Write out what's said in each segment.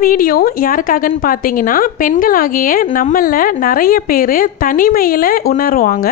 Video யாருக்காகன்னு பார்த்தீங்கன்னா பெண்களாகிய நம்மள நிறைய பேர் தனிமையில் உணருவாங்க.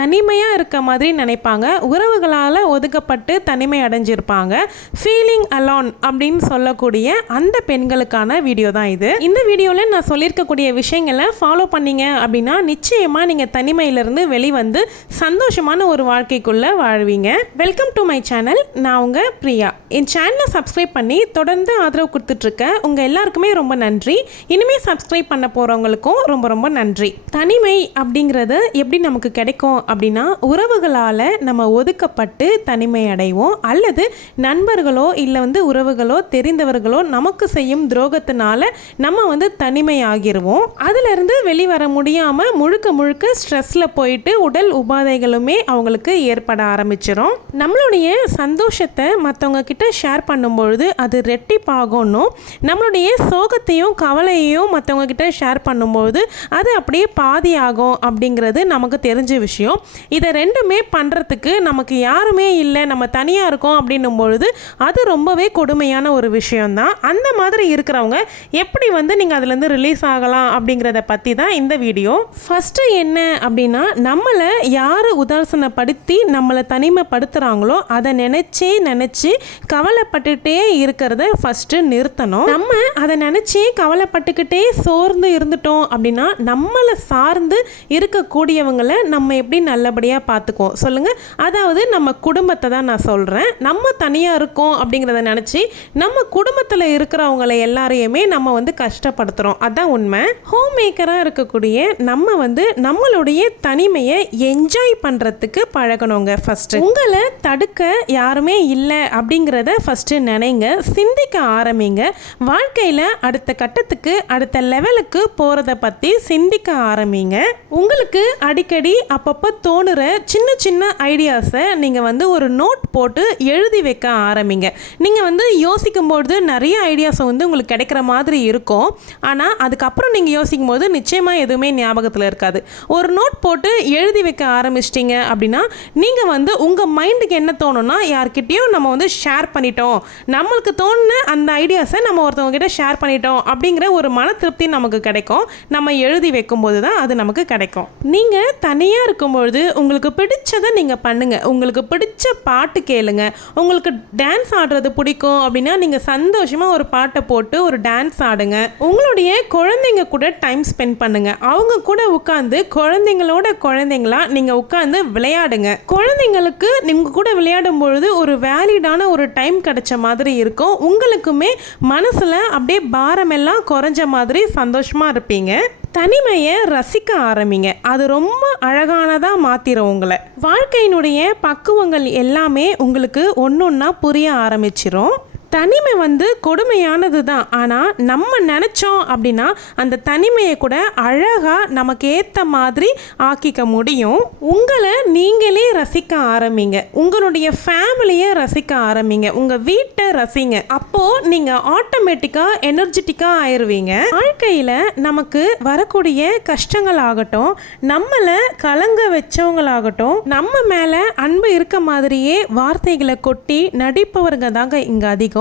தனிமையாக இருக்க மாதிரி நினைப்பாங்க. உறவுகளால் ஒதுக்கப்பட்டு தனிமை அடைஞ்சிருப்பாங்க. ஃபீலிங் அலான் அப்படின்னு சொல்லக்கூடிய அந்த பெண்களுக்கான வீடியோ தான் இது. இந்த வீடியோவில் நான் சொல்லியிருக்கக்கூடிய விஷயங்களை ஃபாலோ பண்ணீங்க அப்படின்னா நிச்சயமாக நீங்கள் தனிமையிலிருந்து வெளிவந்து சந்தோஷமான ஒரு வாழ்க்கைக்குள்ளே வாழ்வீங்க. வெல்கம் டு மை சேனல் நான் உங்கள் பிரியா. என் சேனலை சப்ஸ்கிரைப் பண்ணி தொடர்ந்து ஆதரவு கொடுத்துட்ருக்க உங்கள் எல்லாருக்குமே ரொம்ப நன்றி. இனிமேல் சப்ஸ்கிரைப் பண்ண போகிறவங்களுக்கும் ரொம்ப ரொம்ப நன்றி. தனிமை அப்படிங்கிறது எப்படி நமக்கு கிடைக்கும் அப்படின்னா உறவுகளால் நம்ம ஒதுக்கப்பட்டு தனிமை அடைவோம் அல்லது நண்பர்களோ இல்லை வந்து உறவுகளோ தெரிந்தவர்களோ நமக்கு செய்யும் துரோகத்தினால நம்ம வந்து தனிமை ஆகிருவோம் அதிலிருந்து வெளிவர முடியாமல் முழுக்க முழுக்க ஸ்ட்ரெஸ்ஸில் போயிட்டு உடல் உபாதைகளுமே அவங்களுக்கு ஏற்பட ஆரம்பிச்சிடும் நம்மளுடைய சந்தோஷத்தை மற்றவங்க கிட்ட ஷேர் பண்ணும்பொழுது அது ரெட்டிப்பாகணும் நம்மளுடைய சோகத்தையும் கவலையையும் மற்றவங்க கிட்ட ஷேர் பண்ணும்பொழுது அது அப்படியே பாதியாகும் அப்படிங்கிறது நமக்கு தெரிஞ்ச விஷயம். இதை ரெண்டுமே பண்ணுறதுக்கு நமக்கு யாருமே இல்லை நம்ம தனியாக இருக்கோம் அப்படின்னும் பொழுது அது ரொம்பவே கொடுமையான ஒரு விஷயம்தான். அந்த மாதிரி இருக்கிறவங்க எப்படி வந்து நீங்கள் அதுலேருந்து ரிலீஸ் ஆகலாம் அப்படிங்கிறத பற்றி தான் இந்த வீடியோ. ஃபஸ்ட்டு என்ன அப்படின்னா நம்மளை யார் உதாசனப்படுத்தி நம்மளை தனிமைப்படுத்துகிறாங்களோ அதை நினச்சே நினச்சி கவலைப்பட்டுகிட்டே இருக்கிறத ஃபஸ்ட்டு நிறுத்தணும். நம்ம அதை நினச்சி கவலைப்பட்டுக்கிட்டே சோர்ந்து இருந்துட்டோம் அப்படின்னா நம்மளை சார்ந்து இருக்கக்கூடியவங்களை நம்ம எப்படி நல்லபடியாக பார்த்துக்குவோம் சொல்லுங்கள் அதாவது நம்ம குடும்பத்தை தான் நான் சொல்கிறேன் நம்ம தனியாக இருக்கோம் அப்படிங்கிறத நினச்சி நம்ம குடும்பத்தில் இருக்கிறவங்களை எல்லாரையுமே நம்ம வந்து கஷ்டப்படுத்துகிறோம் அதான் உண்மை. ஹோம் மேக்கராக இருக்கக்கூடிய நம்ம வந்து நம்மளுடைய தனிமையை என்ஜாய் பண்ணுறதுக்கு பழகணுங்க ஃபஸ்ட்டு உங்களை தடுக்க யாருமே இல்லை அப்படிங்கிறத ஃபஸ்ட்டு நினைங்க. சிந்திக்க ஆரம்பிங்க. வாழ்க்கையில் அடுத்த கட்டத்துக்கு அடுத்த லெவலுக்கு போகிறத பற்றி சிந்திக்க ஆரம்பிங்க. உங்களுக்கு அடிக்கடி அப்பப்போ தோணுற சின்ன சின்ன ஐடியாஸை நீங்கள் வந்து ஒரு நோட் போட்டு எழுதி வைக்க ஆரம்பிங்க. நீங்கள் வந்து யோசிக்கும்பொழுது நிறைய ஐடியாஸ் வந்து உங்களுக்கு கிடைக்கிற மாதிரி இருக்கும். ஆனால் அதுக்கப்புறம் நீங்கள் யோசிக்கும் போது நிச்சயமாக எதுவுமே ஞாபகத்தில் இருக்காது. ஒரு நோட் போட்டு எழுதி வைக்க ஆரம்பிச்சிட்டிங்க அப்படின்னா நீங்கள் வந்து உங்கள் மைண்டுக்கு என்ன தோணும்னா யார்கிட்டேயும் நம்ம வந்து ஷேர் பண்ணிட்டோம். நம்மளுக்கு தோணுன அந்த ஐடியாஸை நம்ம ஒருத்தவங்க கிட்ட ஷேர் பண்ணிட்டோம் அப்படிங்கிற ஒரு மன திருப்தி நமக்கு கிடைக்கும். நம்ம எழுதி வைக்கும்போது தான் அது நமக்கு கிடைக்கும். நீங்கள் தனியாக இருக்கும்பொழுது உங்களுக்கு பிடிச்சதை நீங்கள் பண்ணுங்கள் உங்களுக்கு பிடிச்ச பாட்டு கேளுங்க. உங்களுக்கு டான்ஸ் ஆடுறது பிடிக்கும் அப்படின்னா நீங்கள் சந்தோஷமாக ஒரு பாட்டை போட்டு ஒரு டான்ஸ் ஆடுங்க. உங்களுடைய குழந்தைங்க கூட டைம் ஸ்பெண்ட் பண்ணுங்க. அவங்க கூட உட்காந்து குழந்தைங்களோட குழந்தைங்களா நீங்கள் உட்காந்து விளையாடுங்க. குழந்தைங்களுக்கு நீங்கள் கூட விளையாடும் பொழுது ஒரு வேலிடான ஒரு டைம் கிடைச்ச மாதிரி இருக்கும். உங்களுக்குமே மனசில் அப்படியே பாரமெல்லாம் குறைஞ்ச மாதிரி சந்தோஷமாக இருப்பீங்க. தனிமையை ரசிக்க ஆரம்பிங்க. அது ரொம்ப அழகானதாக மாற்றிடும் உங்களை. வாழ்க்கையினுடைய பக்குவங்கள் எல்லாமே உங்களுக்கு ஒன்று ஒன்றா புரிய ஆரம்பிச்சிரும். தனிமை வந்து கொடுமையானது தான். ஆனால் நம்ம நினச்சோம் அப்படின்னா அந்த தனிமையை கூட அழகாக நமக்கு ஏற்ற மாதிரி ஆக்கிக்க முடியும். உங்களை நீங்களே ரசிக்க ஆரம்பிங்க. உங்களுடைய ஃபேமிலியை ரசிக்க ஆரம்பிங்க. உங்கள் வீட்டை ரசிங்க. அப்போது நீங்கள் ஆட்டோமேட்டிக்காக எனர்ஜெட்டிக்காக ஆயிடுவீங்க வாழ்க்கையில் நமக்கு வரக்கூடிய கஷ்டங்கள் ஆகட்டும் நம்மளை கலங்க வச்சவங்களாகட்டும் நம்ம மேலே அன்பு இருக்க மாதிரியே வார்த்தைகளை கொட்டி நடிப்பவர்கள் தாங்க இங்கே அதிகம்.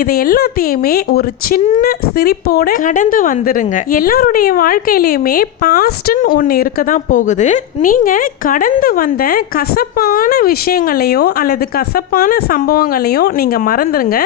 இதை எல்லாத்தையுமே ஒரு சின்ன சிரிப்போட கடந்து வந்துருங்க. எல்லாருடைய வாழ்க்கையிலையுமே பாஸ்ட்னு ஒன்று இருக்க தான் போகுது. நீங்கள் கடந்து வந்த கசப்பான விஷயங்களையோ அல்லது கசப்பான சம்பவங்களையோ நீங்கள் மறந்துருங்க.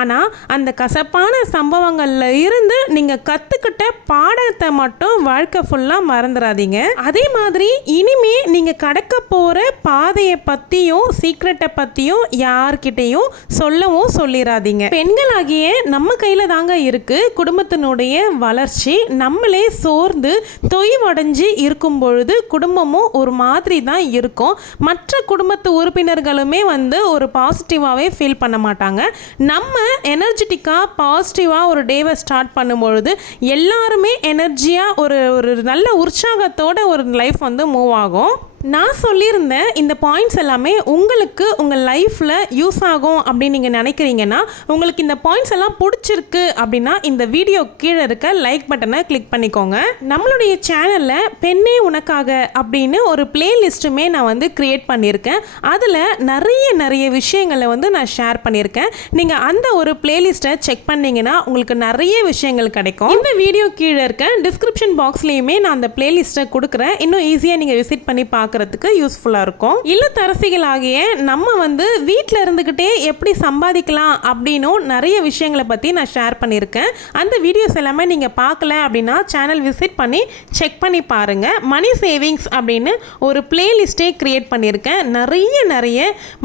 ஆனால் அந்த கசப்பான சம்பவங்களில் இருந்து நீங்கள் கற்றுக்கிட்ட பாடத்தை மட்டும் வாழ்க்கை ஃபுல்லாக மறந்துடாதீங்க அதே மாதிரி இனிமே நீங்கள் கடக்க போகிற பாதையை பற்றியும் சீக்ரெட்டை பற்றியும் யார்கிட்டையும் சொல்லவும் சொல்லிடாதீங்க பெண்களாகிய நம்ம கையில் தாங்க இருக்கு குடும்பத்தினுடைய வளர்ச்சி. நம்மளே சோர்ந்து தொய்வடைஞ்சு இருக்கும் பொழுது குடும்பமும் ஒரு மாதிரி தான் இருக்கும். மற்ற குடும்பத்து உறுப்பினர்களுமே வந்து ஒரு பாசிட்டிவாகவே ஃபீல் பண்ண மாட்டாங்க. நம்ம எனர்ஜெட்டிக்காக பாசிட்டிவாக ஒரு டேவை ஸ்டார்ட் பண்ணும்பொழுது எல்லாருமே எனர்ஜியாக ஒரு ஒரு நல்ல உற்சாகத்தோட ஒரு லைஃப் வந்து மூவ் ஆகும். நான் சொல்லியிருந்தேன் இந்த பாயிண்ட்ஸ் எல்லாமே உங்களுக்கு உங்கள் லைஃப்பில் யூஸ் ஆகும் அப்படின்னு நீங்கள் நினைக்கிறீங்கன்னா உங்களுக்கு இந்த பாயிண்ட்ஸ் எல்லாம் பிடிச்சிருக்கு அப்படின்னா இந்த வீடியோ கீழே இருக்க லைக் பட்டனை கிளிக் பண்ணிக்கோங்க. நம்மளுடைய சேனலில் பெண்ணே உனக்காக அப்படின்னு ஒரு பிளேலிஸ்ட்டுமே நான் வந்து க்ரியேட் பண்ணியிருக்கேன். அதில் நிறைய நிறைய விஷயங்களை வந்து நான் ஷேர் பண்ணியிருக்கேன். நீங்கள் அந்த ஒரு பிளேலிஸ்ட்டை செக் பண்ணிங்கன்னா உங்களுக்கு நிறைய விஷயங்கள் கிடைக்கும். இந்த வீடியோ கீழே இருக்க டிஸ்கிரிப்ஷன் பாக்ஸ்லேயுமே நான் அந்த பிளேலிஸ்ட்டை கொடுக்குறேன். இன்னும் ஈஸியாக நீங்கள் விசிட் பண்ணி பார்க்குறதுக்கு யூஸ்ஃபுல்லாக இருக்கும். இல்லத்தரசிகளாகிய நம்ம வந்து வீட்டில் இருந்துக்கிட்டே எப்படி சம்பாதிக்கலாம் அப்படின்னும் நிறைய விஷயங்களை பற்றி நான் ஷேர் பண்ணியிருக்கேன். அந்த வீடியோஸ் எல்லாமே நீங்கள் பார்க்கல அப்படின்னா சேனல் விசிட் பண்ணி செக் பண்ணி பாருங்கள் மணி சேவிங்ஸ் அப்படின்னு ஒரு பிளேலிஸ்ட்டே க்ரியேட் பண்ணியிருக்கேன். நிறைய நிறைய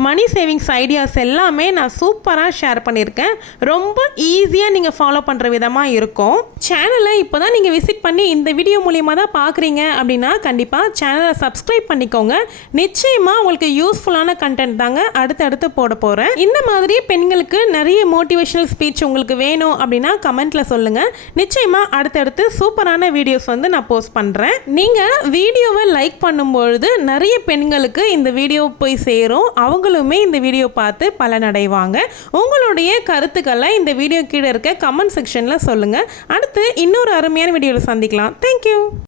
மணி சேவிங்ஸ் ஐடியாஸ் எல்லாமே நான் சூப்பராக ஷேர் பண்ணியிருக்கேன். ரொம்ப ஈஸியாக நீங்கள் ஃபாலோ பண்ணுற விதமாக இருக்கும். சேனலை இப்போ தான் நீங்கள் விசிட் பண்ணி இந்த வீடியோ மூலியமாக தான் பார்க்குறீங்க அப்படின்னா கண்டிப்பாக சேனலை சப்ஸ்கிரைப் பண்ணிக்கோங்க. நிச்சயமாக உங்களுக்கு யூஸ்ஃபுல்லான கண்டென்ட் தாங்க அடுத்தடுத்து போட போகிறேன் இந்த மாதிரி பெண்களுக்கு நிறைய மோட்டிவேஷனல் ஸ்பீச் உங்களுக்கு வேணும் அப்படின்னா கமெண்ட்டில் சொல்லுங்கள் நிச்சயமாக அடுத்தடுத்து சூப்பரான வீடியோஸ் வந்து நான் போஸ்ட் பண்ணுறேன் நீங்கள் வீடியோவை லைக் பண்ணும்பொழுது நிறைய பெண்களுக்கு இந்த வீடியோ போய் சேரும். அவங்களுமே இந்த வீடியோ பார்த்து பலனடைவாங்க. உங்களுடைய கருத்துக்களை இந்த வீடியோ கீழே இருக்க கமெண்ட் செக்ஷனில் சொல்லுங்கள் அடுத்து இன்னொரு அருமையான வீடியோவில் சந்திக்கலாம். தேங்க்யூ